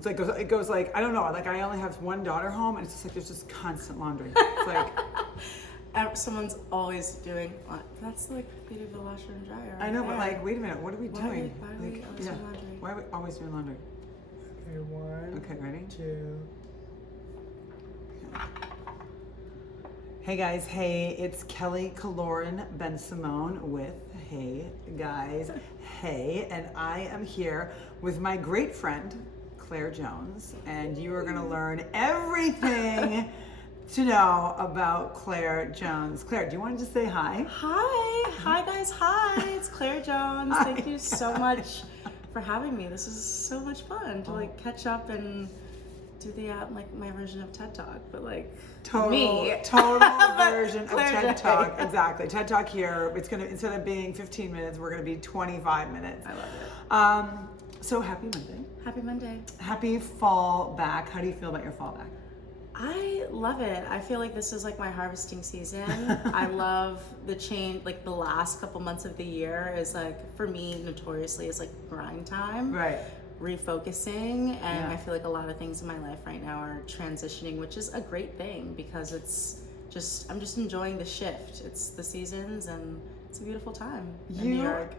It's like it goes like, I don't know, like I only have one daughter home, and it's just like there's just constant laundry. It's like someone's always doing. That's like beauty of the washer and dryer. I know, but like, wait a minute, what are we doing? Why are we always doing laundry? Why are we always doing laundry? Okay, 1. Okay, ready? 2. Hey guys, hey, it's Killoren Bensimon with Hey Guys, Hey, and I am here with my great friend, Claire Jones, and you are gonna learn everything to know about Claire Jones. Claire, do you want to just say hi? Hi guys, hi, it's Claire Jones. Hi. Thank you so much for having me. This is so much fun to like catch up and do the like my version of TED Talk, but like Total version of Claire TED Jones. Talk. Exactly. TED Talk here. It's gonna, instead of being 15 minutes, we're gonna be 25 minutes. I love it. So happy Monday. Happy Monday. Happy fall back. How do you feel about your fall back? I love it. I feel like this is like my harvesting season. I love the change, like the last couple months of the year is like, for me, notoriously is like grind time. Right. Refocusing, and Yeah. I feel like a lot of things in my life right now are transitioning, which is a great thing because I'm just enjoying the shift. It's the seasons and it's a beautiful time in New York.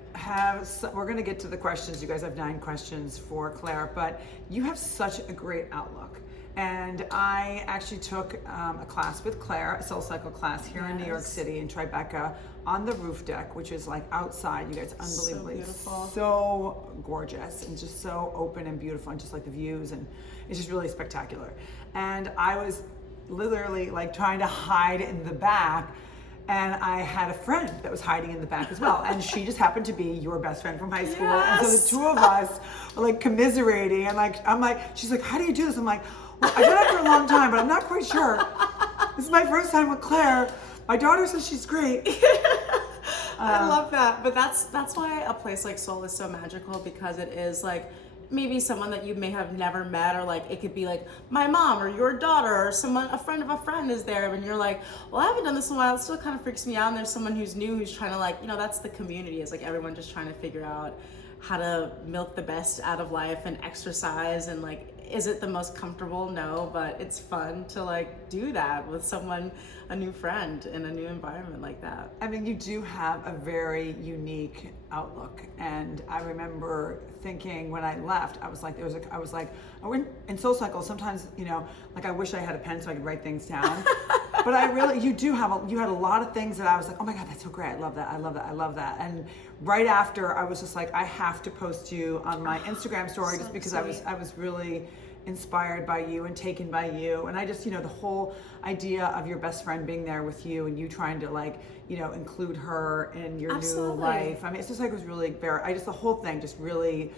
We're going to get to the questions. You guys have 9 questions for Claire, but you have such a great outlook. And I actually took a class with Claire, a SoulCycle class here in New York City in Tribeca on the roof deck, which is like outside. You guys, unbelievably, So beautiful. so gorgeous and just so open and beautiful, and just like the views, and it's just really spectacular. And I was literally like trying to hide in the back, and I had a friend that was hiding in the back as well, and she just happened to be your best friend from high school. And so the two of us were like commiserating, and like I'm like, she's like, how do you do this? I'm like, well, I've done it for a long time, but I'm not quite sure. This is my first time with Claire. My daughter says she's great. I love that, but that's why a place like Seoul is so magical, because it is like maybe someone that you may have never met, or like it could be like my mom or your daughter or someone, a friend of a friend is there, and you're like, well, I haven't done this in a while. It still kind of freaks me out. And there's someone who's new who's trying to like, that's the community, is like everyone just trying to figure out how to milk the best out of life and exercise, and like, is it the most comfortable? No, but it's fun to like do that with someone, a new friend in a new environment like that. I mean, you do have a very unique outlook, and I remember thinking when I left, I was like, I went in SoulCycle. Sometimes, like I wish I had a pen so I could write things down. But you had a lot of things that I was like, oh my God, that's so great. I love that. And right after, I was just like, I have to post you on my Instagram story, just because I was really inspired by you and taken by you. And I just, the whole idea of your best friend being there with you, and you trying to like, include her in your new life. I mean, it's just like, it was really the whole thing just really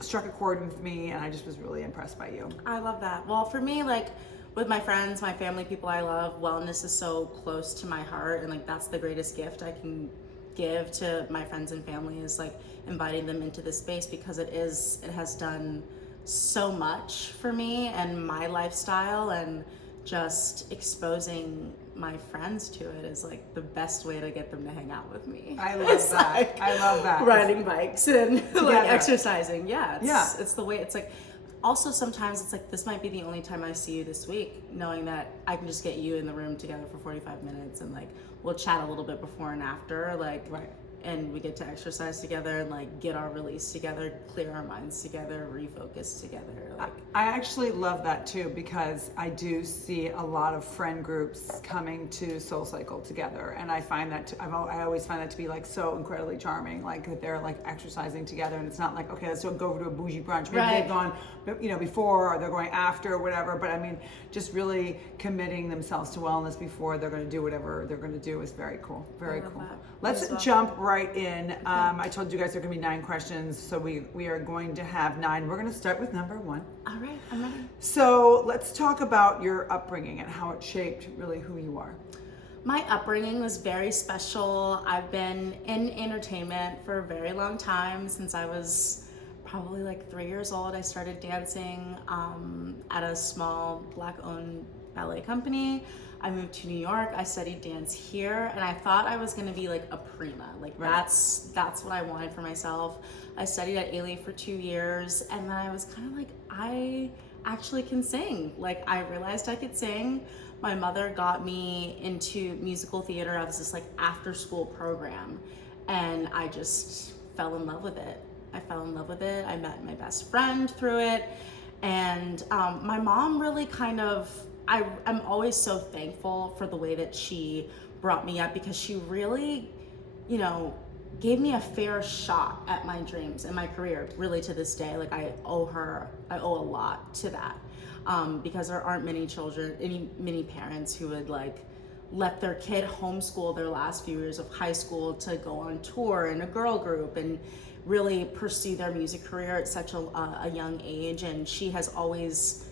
struck a chord with me, and I just was really impressed by you. I love that. Well, for me, like with my friends, my family, people I love, wellness is so close to my heart, and like that's the greatest gift I can give to my friends and family, is like inviting them into this space, because it has done so much for me and my lifestyle, and just exposing my friends to it is like the best way to get them to hang out with me. I love that. Like I love that. Riding bikes and like exercising. It's the way. It's like, also sometimes it's like, this might be the only time I see you this week, knowing that I can just get you in the room together for 45 minutes, and like we'll chat a little bit before and after, like and we get to exercise together and like get our release together, clear our minds together, refocus together. Like, I actually love that too, because I do see a lot of friend groups coming to SoulCycle together, and I find that I always find that to be like so incredibly charming, like that they're like exercising together, and it's not like, okay, let's go to a bougie brunch. Maybe they've gone, before, or they're going after, or whatever. But I mean, just really committing themselves to wellness before they're going to do whatever they're going to do is very cool. Very cool. Let's jump right in. I told you guys there are going to be 9 questions, so we are going to have 9. We're going to start with number 1. all right, I'm ready. So let's talk about your upbringing and how it shaped really who you are. My upbringing was very special. I've been in entertainment for a very long time. Since I was probably like 3 years old, I started dancing at a small Black-owned ballet company. I moved to New York. I studied dance here, and I thought I was going to be like a prima. Like that's what I wanted for myself. I studied at Ailey for 2 years, and then I was kind of like, I actually can sing. Like, I realized I could sing. My mother got me into musical theater as this like after school program, and I just fell in love with it. I met my best friend through it, and my mom really kind of, I'm always so thankful for the way that she brought me up, because she really, you know, gave me a fair shot at my dreams and my career, really, to this day. Like, I owe a lot to that, because there aren't many parents who would like let their kid homeschool their last few years of high school to go on tour in a girl group and really pursue their music career at such a young age. And she always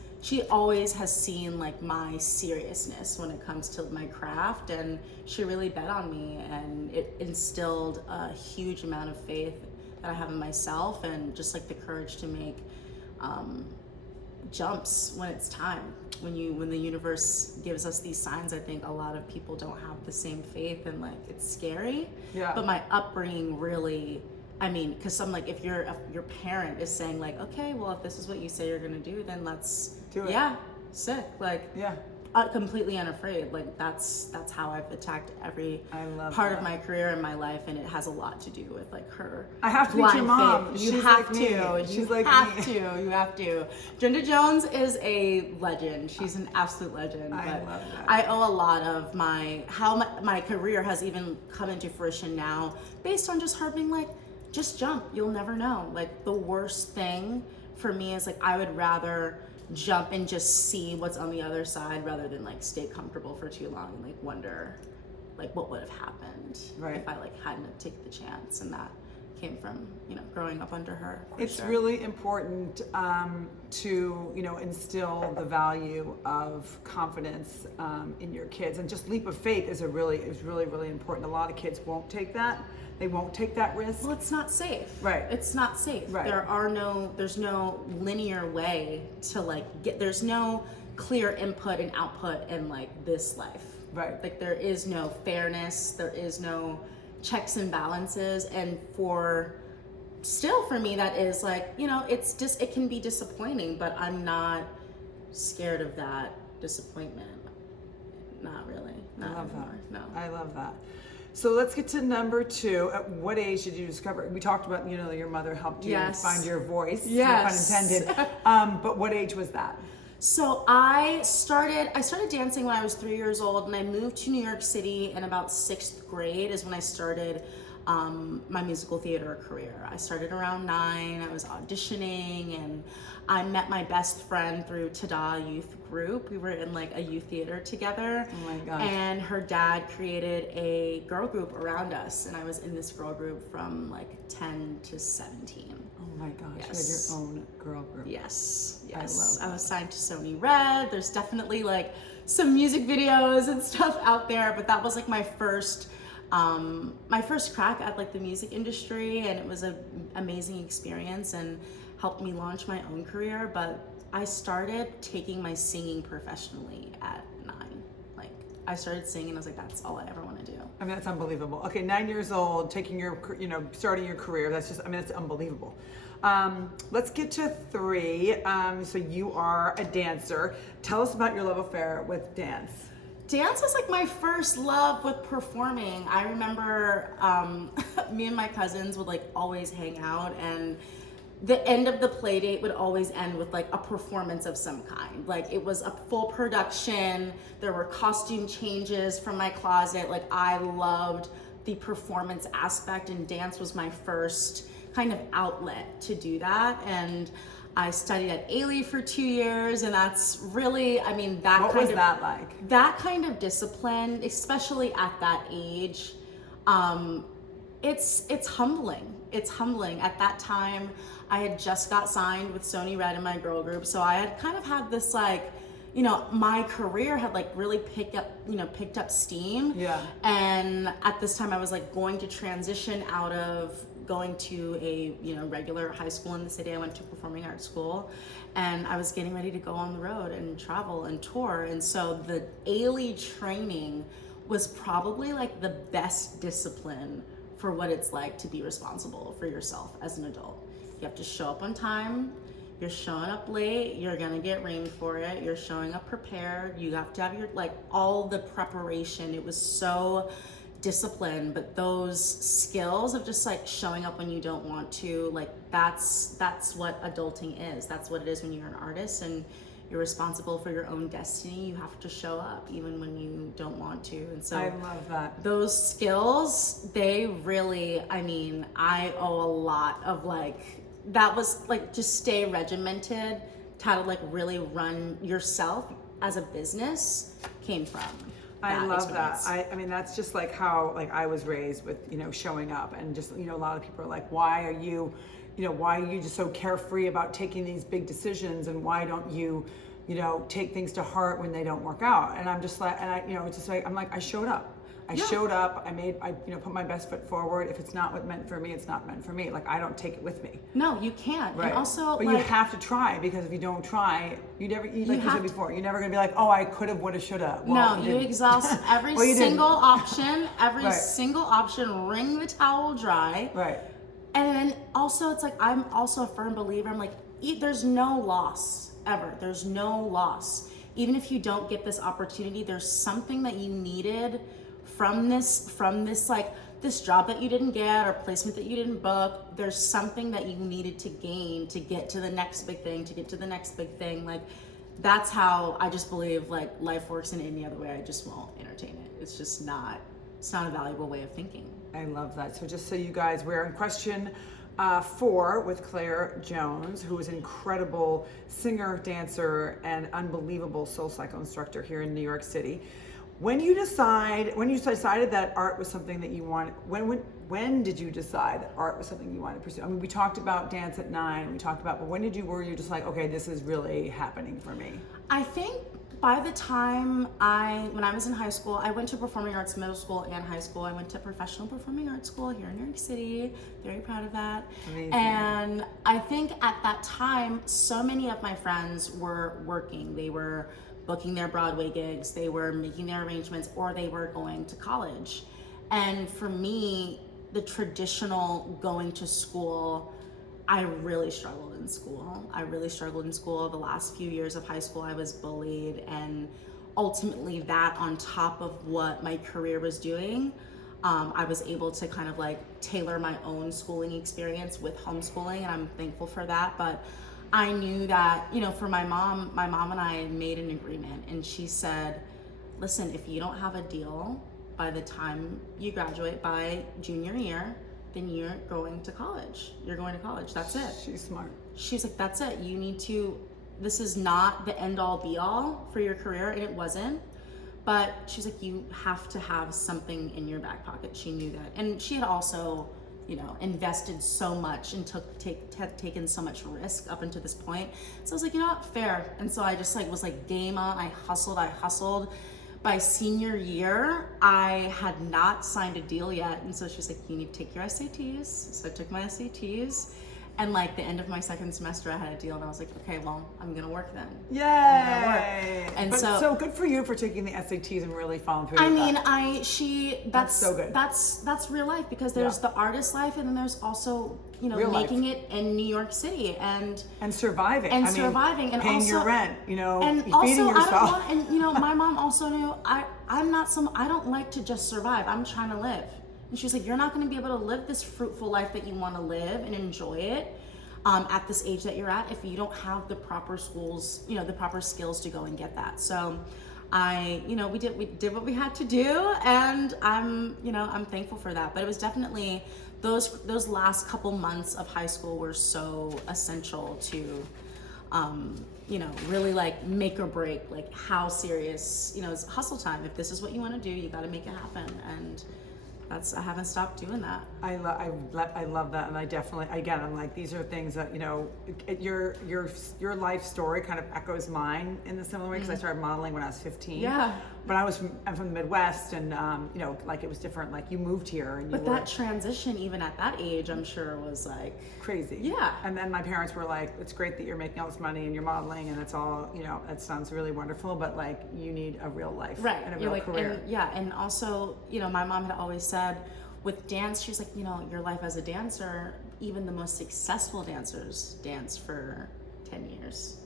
has seen like my seriousness when it comes to my craft, and she really bet on me, and it instilled a huge amount of faith that I have in myself, and just like the courage to make jumps when it's time. When the universe gives us these signs, I think a lot of people don't have the same faith, and like it's scary. Yeah. But my upbringing really, I mean, because I'm like, if your parent is saying like, okay, well, if this is what you say you're gonna do, then let's do it. Yeah, sick. Like, yeah. Completely unafraid. Like, that's how I've attacked every part of my career and my life, and it has a lot to do with like her. I have to meet your mom. You have to. You have to. Brenda Jones is a legend. She's an absolute legend. I but love that. I owe a lot of my career has even come into fruition now based on just her being like, just jump. You'll never know. Like, the worst thing for me is like, I would rather jump and just see what's on the other side rather than like stay comfortable for too long and like wonder like what would have happened if I like hadn't have taken the chance. And that came from, you know, growing up under her. It's really important to, you know, instill the value of confidence in your kids, and just leap of faith is really important. A lot of kids won't take that. They won't take that risk. Well, it's not safe. Right. It's not safe. Right. There's no linear way to like there's no clear input and output in like this life. Right. Like, there is no fairness, there is no checks and balances, and for me that is like, you know, it can be disappointing, but I'm not scared of that disappointment. Not really. Not I love anymore. that. No. I love that. So let's get to number 2. At what age did you discover? We talked about, you know, your mother helped you find your voice. Yes. No pun intended. But what age was that? So I started dancing when I was 3 years old, and I moved to New York City in about 6th grade is when I started my musical theater career. I started around 9. I was auditioning, and I met my best friend through Tada Youth Group. We were in like a youth theater together. Oh my gosh. And her dad created a girl group around us, and I was in this girl group from like 10 to 17. Oh my gosh, Yes. you had your own girl group. Yes. I love that. I was signed to Sony Red. There's definitely like some music videos and stuff out there, but that was like my first crack at like the music industry, and it was an amazing experience and helped me launch my own career. But I started taking my singing professionally at 9. Like, I started singing, I was like, that's all I ever want to do. I mean, that's unbelievable. Okay, 9 years old, starting your career. That's unbelievable. Let's get to 3. So you are a dancer. Tell us about your love affair with dance. Dance was like my first love with performing. I remember me and my cousins would like always hang out, and the end of the play date would always end with like a performance of some kind. Like, it was a full production. There were costume changes from my closet. Like, I loved the performance aspect, and dance was my first kind of outlet to do that. And I studied at Ailey for 2 years, and that's really, I mean, What was that like? That kind of discipline, especially at that age, it's humbling. It's humbling. At that time, I had just got signed with Sony Red in my girl group, so I had kind of had this like, you know, my career had like really picked up steam. Yeah. And at this time, I was like going to transition out of going to a, you know, regular high school in the city. I went to performing arts school, and I was getting ready to go on the road and travel and tour. And so the Ailey training was probably like the best discipline for what it's like to be responsible for yourself as an adult. You have to show up on time. You're showing up late, you're gonna get rained for it, you're showing up prepared, you have to have your, like, all the preparation. It was so disciplined, but those skills of just like showing up when you don't want to, like, that's what adulting is. That's what it is when you're an artist and you're responsible for your own destiny. You have to show up even when you don't want to. And so I love that. those skills, they really, I mean, I owe a lot of, like, that was like, just stay regimented, how to like really run yourself as a business came from I love experience. that. I mean, that's just like how like I was raised with, showing up, and just, a lot of people are like, why are you just so carefree about taking these big decisions, and why don't you, take things to heart when they don't work out? And I'm just like, and I, it's just like, I'm like, I showed up. I showed up, I put my best foot forward. If it's not what meant for me, it's not meant for me. Like, I don't take it with me. No, you can't. Right. And also, but like, you have to try, because if you don't try, like you said before, you're never gonna be like, oh, I could have, would have, should have. Well, no, you exhaust every Well, you single didn't. option, Right. single option, wring the towel dry. Right. And then also, it's like, I'm also a firm believer. I'm like, there's no loss ever. There's no loss. Even if you don't get this opportunity, there's something that you needed from this like this job that you didn't get, or placement that you didn't book. There's something that you needed to gain to get to the next big thing, Like, that's how I just believe, like, life works in any other way. I just won't entertain it. It's not a valuable way of thinking. I love that. So just so you guys, we're in question 4 with Claire Jones, who is an incredible singer, dancer, and unbelievable soul cycle instructor here in New York City. When you decided that art was something that you wanted, when did you decide that art was something you wanted to pursue? I mean, we talked about dance at 9, but when were you just like, okay, this is really happening for me? I think by the time when I was in high school, I went to performing arts middle school and high school. I went to professional performing arts school here in New York City. Very proud of that. Amazing. And I think at that time, so many of my friends were working. They were booking their Broadway gigs, they were making their arrangements, or they were going to college. And for me, the traditional going to school, I really struggled in school. The last few years of high school, I was bullied, and ultimately that, on top of what my career was doing, I was able to kind of like tailor my own schooling experience with homeschooling, and I'm thankful for that. But I knew that, for my mom and I made an agreement, and she said, listen, if you don't have a deal by the time you graduate, by junior year, then you're going to college. That's it. She's smart. She's like, that's it. This is not the end all be all for your career, and it wasn't. But she's like, you have to have something in your back pocket. She knew that. And she had also, invested so much and taken so much risk up until this point. So I was like, what, fair. And so I just was game on. I hustled. By senior year, I had not signed a deal yet. And so she's like, you need to take your SATs. So I took my SATs. And the end of my second semester, I had a deal, and I was like, okay, well, I'm gonna work then. Yay! And but so good for you for taking the SATs and really following through. That's so good. That's real life, because there's the artist life, and then there's also Real making life. it in New York City and surviving. and paying also your rent. and feeding also yourself. I don't want, my mom also knew I don't like to just survive. I'm trying to live. And she was like, you're not going to be able to live this fruitful life that you want to live and enjoy it at this age that you're at if you don't have the proper schools, the proper skills to go and get that. So we did what we had to do, and I'm thankful for that. But it was definitely those last couple months of high school were so essential to really make or break, how serious, it's hustle time. If this is what you want to do, you got to make it happen. And I haven't stopped doing that. I love that, and I definitely, again, I'm like, these are things that, your life story kind of echoes mine in the similar way, because I started modeling when I was 15. Yeah. But I'm from the Midwest, and it was different. You moved here, and that transition, even at that age, I'm sure was crazy. Yeah. And then my parents were like, it's great that you're making all this money and you're modeling, and it's all, it sounds really wonderful, but you need a real life, right? And a real career. And also, my mom had always said, with dance, she was like, your life as a dancer, even the most successful dancers dance for 10 years.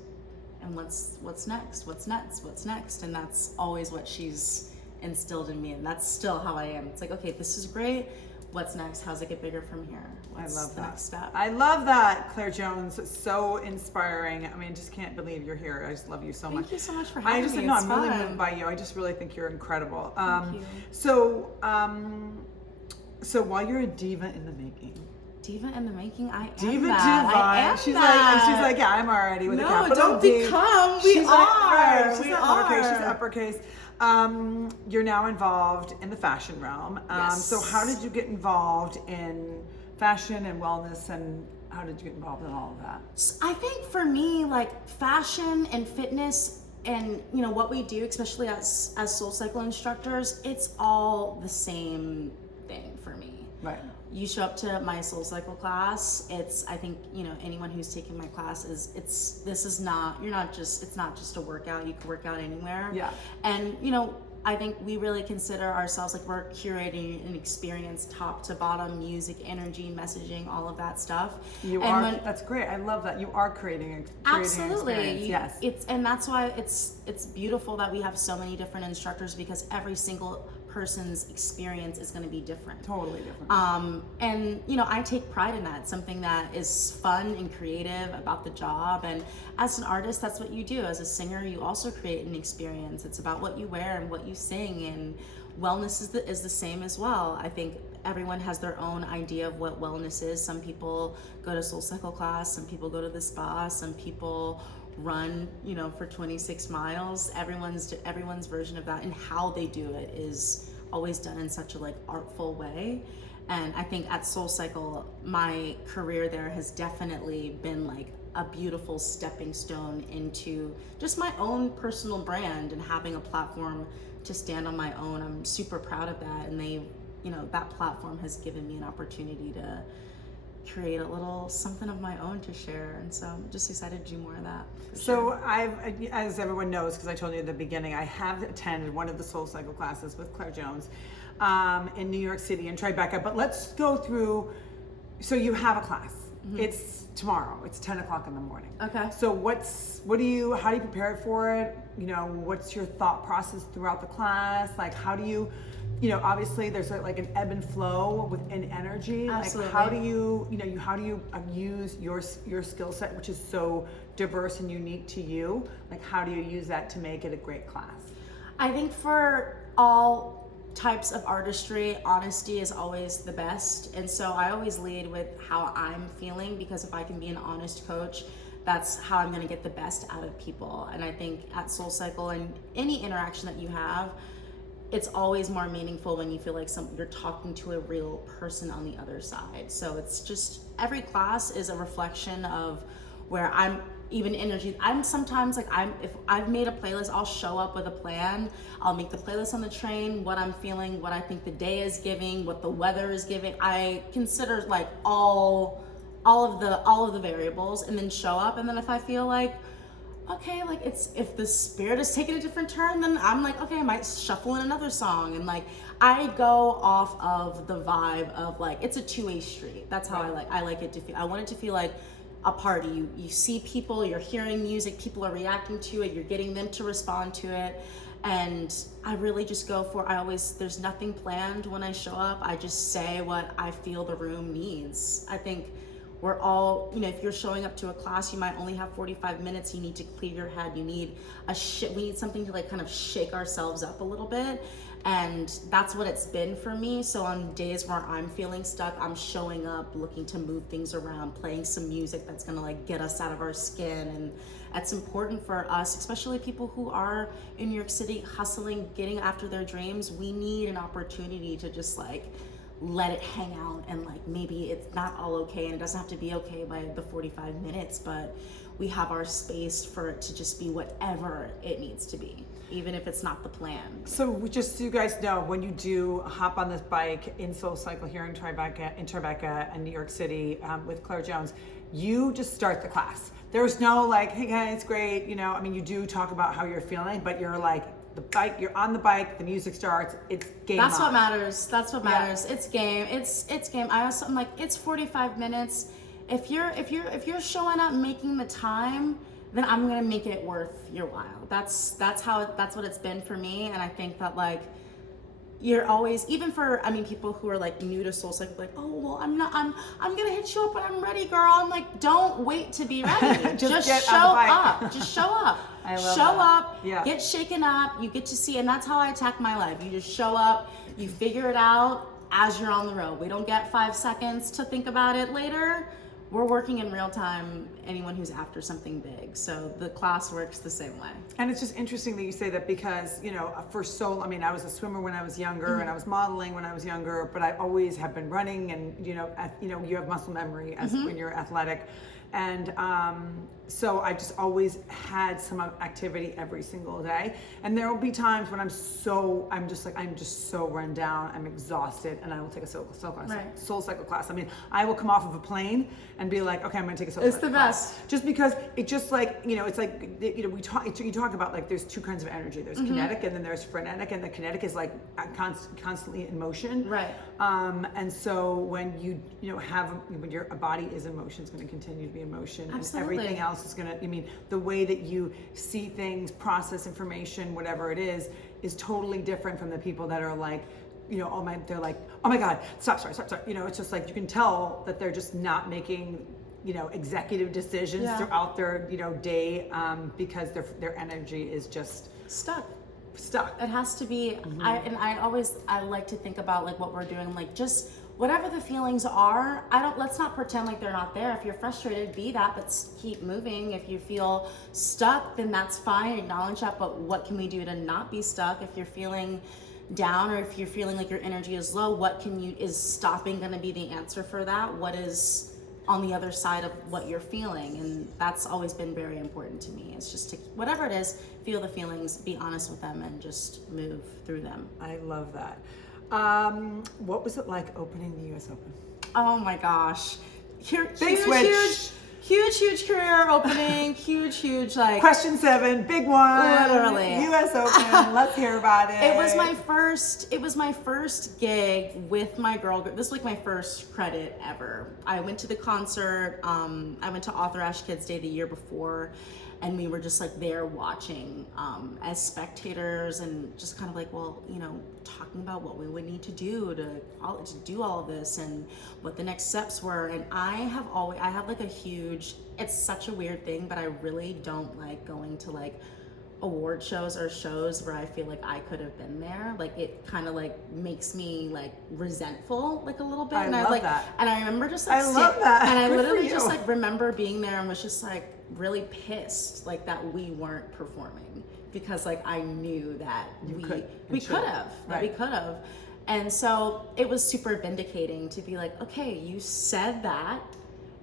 And what's next? What's next? And that's always what she's instilled in me, and that's still how I am. It's like, okay, this is great. What's next? How's it get bigger from here? What's I love the that. next step? I love that, Claire Jones. It's so inspiring. I mean, just can't believe you're here. I just love you so much. Thank you so much for having me. I'm It's really fun. moved by you. I just really think you're incredible. Thank you. So while you're a diva in the making, Diva in the making, I am Diva that. Divine. I am she's that. like, yeah, I'm already with a No, capital don't D. become. We She's are. Right, she's We not lowercase, she's are. uppercase. You're now involved in the fashion realm. Yes. So how did you get involved in fashion and wellness, and how did you get involved in all of that? I think for me, like fashion and fitness and what we do, especially as SoulCycle instructors, it's all the same thing for me. Right. You show up to my SoulCycle class, I think anyone who's taken my class it's not just a workout. You can work out anywhere. Yeah. And I think we really consider ourselves like we're curating an experience top to bottom, music, energy, messaging, all of that stuff. That's great. I love that. You are creating Absolutely. experience. Yes. And that's why it's beautiful that we have so many different instructors, because every single person's experience is going to be different. Totally different. And I take pride in that. It's something that is fun and creative about the job. And as an artist, that's what you do. As a singer, you also create an experience. It's about what you wear and what you sing. And wellness is the same as well. I think everyone has their own idea of what wellness is. Some people go to SoulCycle class. Some people go to the spa. Some people run for 26 miles. Everyone's version of that and how they do it is always done in such a artful way. And I think at SoulCycle, my career there has definitely been a beautiful stepping stone into just my own personal brand and having a platform to stand on my own. I'm super proud of that, and that platform has given me an opportunity to create a little something of my own to share, and so I'm just excited to do more of that. So I've, as everyone knows, because I told you at the beginning, I have attended one of the SoulCycle classes with Claire Jones in New York City in Tribeca. But let's go through. So you have a class. Mm-hmm. It's tomorrow. It's 10 o'clock in the morning. Okay. So how do you prepare for it? What's your thought process throughout the class? How do you? Obviously there's an ebb and flow within energy. Absolutely. How do you use your skill set, which is so diverse and unique to you? How do you use that to make it a great class? I think for all types of artistry, honesty is always the best. And so I always lead with how I'm feeling, because if I can be an honest coach, that's how I'm going to get the best out of people. And I think at SoulCycle and any interaction that you have, it's always more meaningful when you feel like you're talking to a real person on the other side. So it's just, every class is a reflection of where I'm, even energy. If I've made a playlist, I'll show up with a plan. I'll make the playlist on the train, what I'm feeling, what I think the day is giving, what the weather is giving. I consider all of the variables, and then show up. And then if I feel okay, if the spirit is taking a different turn, then I'm okay, I might shuffle in another song. And I go off of the vibe of it's a two-way street. That's how I like it to feel. I want it to feel like a party. You see people, you're hearing music, people are reacting to it, you're getting them to respond to it. And I really just go for, there's nothing planned when I show up. I just say what I feel the room needs. I think we're all, if you're showing up to a class, you might only have 45 minutes. You need to clear your head. We need something to kind of shake ourselves up a little bit. And that's what it's been for me. So on days where I'm feeling stuck, I'm showing up, looking to move things around, playing some music that's gonna get us out of our skin. And that's important for us, especially people who are in New York City hustling, getting after their dreams. We need an opportunity to just let it hang out, and maybe it's not all okay, and it doesn't have to be okay by the 45 minutes, but we have our space for it to just be whatever it needs to be, even if it's not the plan. So just so you guys know, when you do hop on this bike in SoulCycle here in Tribeca and New York City with Claire Jones, you just start the class. There's no hey guys, great, you do talk about how you're feeling, but you're the bike, you're on the bike, the music starts, it's game on. That's what matters. It's game. It's game. I'm it's 45 minutes. If you're showing up, making the time, then I'm gonna make it worth your while. That's what it's been for me. And I think that like you're always, even for, I mean, people who are like new to soul cycle, like, oh, well, I'm gonna hit you up when I'm ready, girl. I'm like, don't wait to be ready. just show up. Just show up. I love show that. up, Yeah. Get shaken up. You get to see, and that's how I attack my life. You just show up, you figure it out as you're on the road. We don't get 5 seconds to think about it later. We're working in real time, anyone who's after something big. So the class works the same way. And it's just interesting that you say that because, you know, I mean, I was a swimmer when I was younger and I was modeling when I was younger, but I always have been running and, you know, you have muscle memory as when you're athletic. And so I just always had some activity every single day. And there will be times when I'm just so run down, I'm exhausted, and I will take a soul cycle class. I mean, I will come off of a plane and be like, okay, I'm gonna take a soul cycle class. It's the best. Just because it just like, you know, it's like, you know, you talk about like there's two kinds of energy. There's kinetic and then there's frenetic, and the kinetic is like constantly in motion. Right. And so when when your body is in motion, it's going to continue to be in motion. Absolutely. And everything else is going to, I mean, the way that you see things, process information, whatever it is totally different from the people that are like, you know, they're like, oh my God, stop. You know, it's just like, you can tell that they're just not making, you know, executive decisions throughout their, you know, day, because their energy is just stuck. It has to be. I like to think about like what we're doing, like just whatever the feelings are. Let's not pretend like they're not there. If you're frustrated, be that, but keep moving. If you feel stuck, then that's fine. Acknowledge that, but what can we do to not be stuck? If you're feeling down, or if you're feeling like your energy is low, is stopping going to be the answer for that? What is on the other side of what you're feeling? And that's always been very important to me. It's just to, whatever it is, feel the feelings, be honest with them, and just move through them. I love that. What was it like opening the US Open? Oh my gosh. Huge career opening, huge like. Question 7, big one. Literally. US Open, let's hear about it. It was my first gig with my girl group. This was like my first credit ever. I went to the concert, I went to Author Ash Kids Day the year before, and we were just like there watching as spectators, and just kind of like, well, you know, talking about what we would need to do to do all of this and what the next steps were. And I have like a huge, it's such a weird thing, but I really don't like going to like award shows or shows where I feel like I could have been there. Like it kind of like makes me like resentful like a little bit. I love like that. And I remember just like I love that. And I Good literally for you. just like remember being there and was just like really pissed like that we weren't performing, because like I knew that we could have. And so it was super vindicating to be like, okay, you said that,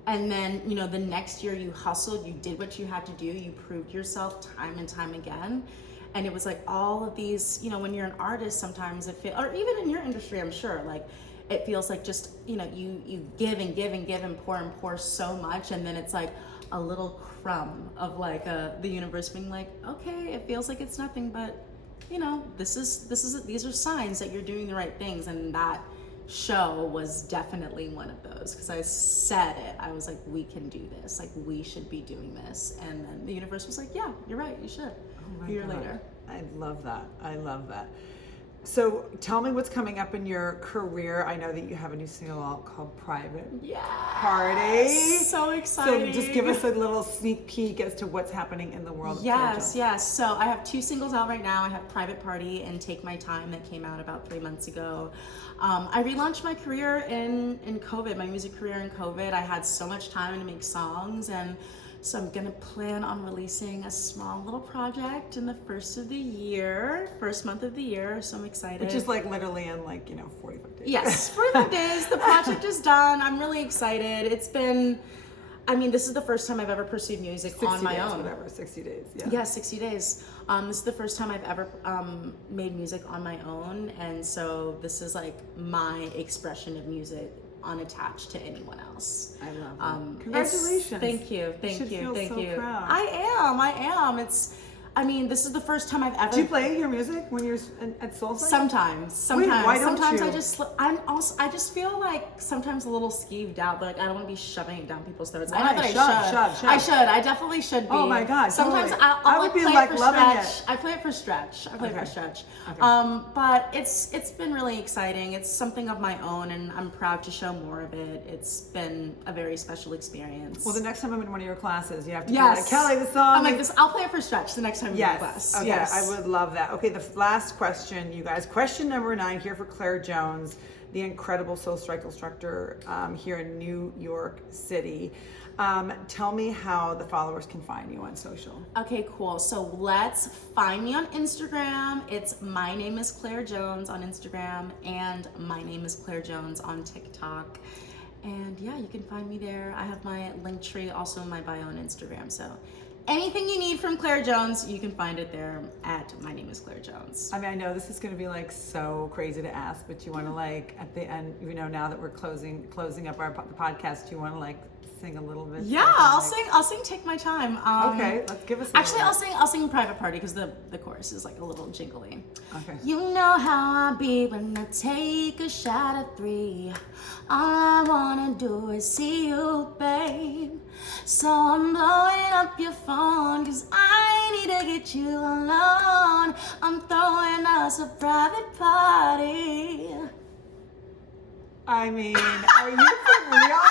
and then, you know, the next year you hustled, you did what you had to do, you proved yourself time and time again. And it was like all of these, you know, when you're an artist, sometimes it feels, or even in your industry, I'm sure, like it feels like just, you know, you give and pour so much, and then it's like a little crumb of like the universe being like, okay, it feels like it's nothing, but you know, these are signs that you're doing the right things. And that show was definitely one of those, because I said it. I was like, we can do this. Like, we should be doing this. And then the universe was like, yeah, you're right. You should. A year later. I love that. So tell me what's coming up in your career. I know that you have a new single out called Private Party. So exciting. So just give us a little sneak peek as to what's happening in the world of Yes. So I have 2 singles out right now. I have Private Party and Take My Time that came out about 3 months ago. I relaunched my career in COVID, my music career in COVID. I had so much time to make songs, and so I'm gonna plan on releasing a small little project in the first month of the year. So I'm excited. Which is like literally in like, you know, 45 days. Yes, 45 days. The project is done. I'm really excited. It's been, I mean, this is the first time I've ever pursued music on my own. 60 days. Yeah, 60 days. This is the first time I've ever made music on my own. And so this is like my expression of music, unattached to anyone else. I love it. Congratulations. Thank you. You should feel so proud. I am. I mean, this is the first time I've ever. Do you play your music when you're at Soul Cycle? Sometimes. why don't sometimes you? I just feel like sometimes a little skeeved out, but like I don't want to be shoving it down people's throats. Why? I know that Shove. I should. I definitely should be. Oh my God, Sometimes totally. I'll I would like be play like it for loving stretch. it. I play it for stretch. Okay. But it's been really exciting. It's something of my own, and I'm proud to show more of it. It's been a very special experience. Well, the next time I'm in one of your classes, you have to be yes, like, Kelly, the song. I'm like this. I'll play it for stretch the next time you're in class. Okay, Yes, I would love that. Okay, the last question, you guys. Question number 9 here for Claire Jones, the incredible Soul Cycle instructor here in New York City. Tell me how the followers can find you on social. Okay, cool. So let's find me on Instagram. It's My Name is Claire Jones on Instagram, and My Name is Claire Jones on TikTok. And yeah, you can find me there. I have my link tree also in my bio on Instagram. So anything you need from Claire Jones, you can find it there at My Name is Claire Jones. I mean, I know this is going to be like so crazy to ask, but you want to like at the end, you know, now that we're closing up the podcast, you want to like sing a little bit? Yeah, I'll sing Take My Time. Okay, let's give us a Actually, little I'll sing Private Party because the chorus is like a little jingly. Okay. You know how I be when I take a shot at 3. All I wanna do is see you, babe. So I'm blowing up your phone cause I need to get you alone. I'm throwing us a private party. I mean, are you for real?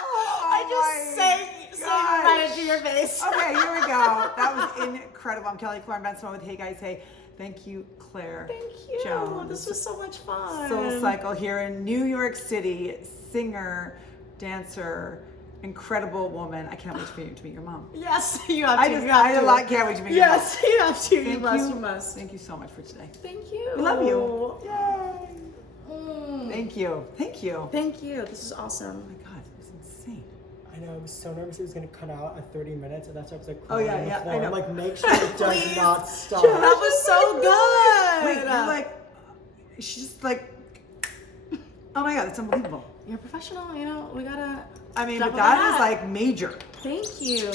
I just sang right into your face. Okay, here we go. That was incredible. I'm Killoren Bensimon with Hey Guys Hey. Thank you, Claire. Thank you. Jones. This was so much fun. Soul Cycle here in New York City. Singer, dancer, incredible woman. I can't wait for you to meet your mom. Yes, you have to. Can't wait to meet your mom. Yes, you have to. You Thank must. Thank you so much for today. Thank you. We love you. Yay. Mm. Thank you. Thank you. This is awesome. Oh my God, it was insane. I know, I was so nervous it was going to cut out at 30 minutes, and that's why I was like, Oh, yeah, crying on the yeah, floor. I know. I'm like, make sure it does Please. not stop. That was so good. Wait, you're like, she's just like, oh my God, it's unbelievable. You're a professional, you know, we gotta. I mean, drop but a that hat. is like major. Thank you.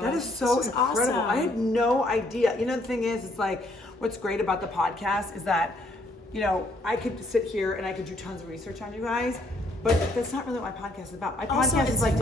That is so This was incredible. awesome. I had no idea. You know, the thing is, it's like, what's great about the podcast is that, you know, I could sit here and I could do tons of research on you guys, but that's not really what my podcast is about. My Also, podcast it's is like